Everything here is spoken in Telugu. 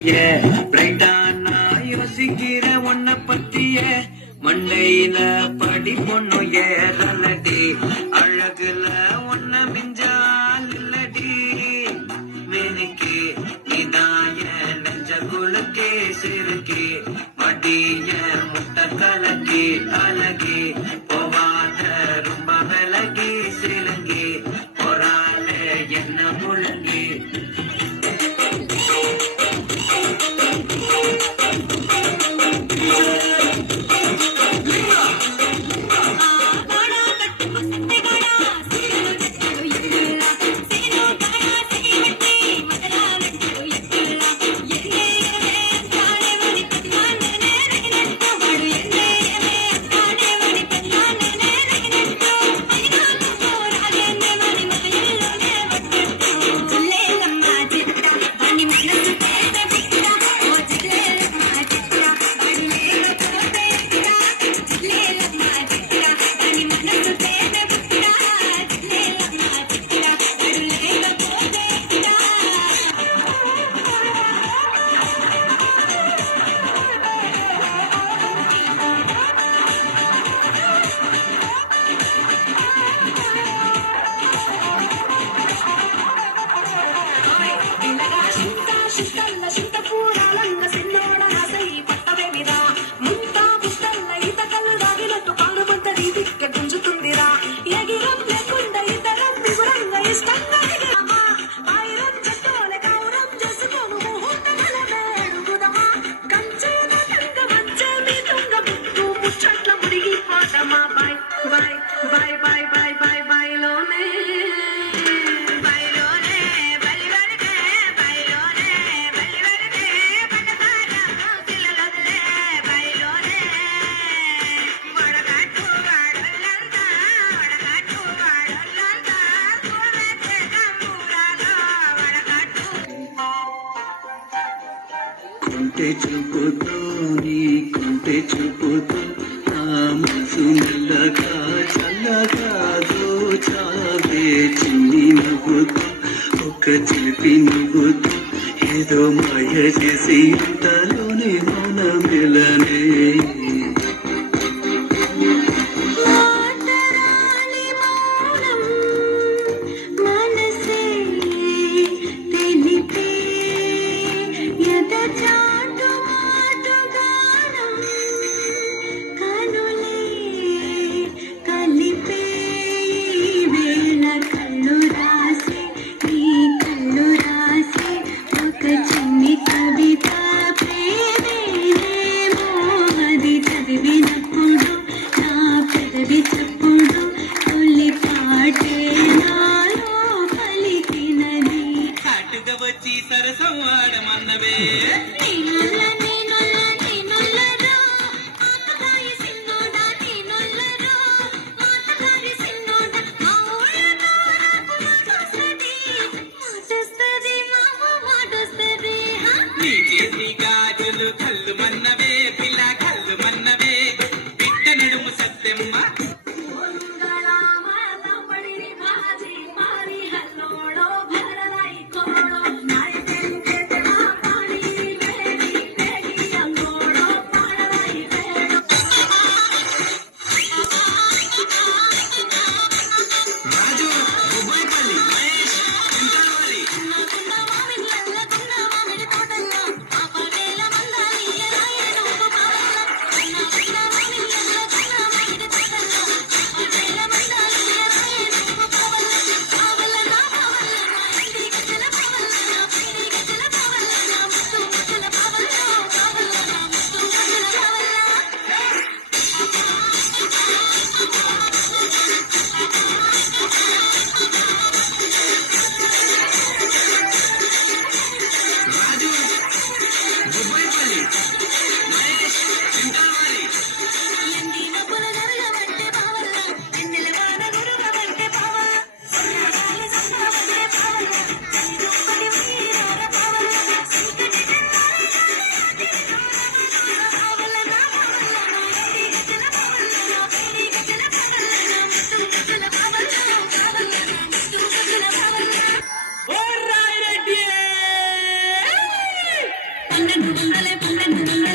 பிரைட்டா நான் யோசிக்கிற உன்னை பத்திய மண்டையில படி பொண்ணு ஏறலடி அழகுல உன்ன மிஞ்சால் இல்லடி மேனிக்கு நீதாய நெஞ்ச குலுக்கே சிறுக்கி மடிய முட்டை கலக்கி அழகி போவாத ரொம்ப விலகி சிலுங்கி போறாள என்ன முழங்கி కొంటే చూపుతో నీ కొంటే చూపుతో నా మనసు మెల్లగా చల్లగా దోచావే చిన్ని నవ్వుతో ఒక చిలిపి నవ్వుతో ఏదో మాయ చేసి ఇంతలోనే మౌన మెలనే వచ్చి సరసం ఆడమన్నవే నీ చేతి గాజులు కళ్ళు మన్నవే పిల్ల కళ్ళు మన్నవే బిడ్డ నడుము సత్తెమ్మ 1200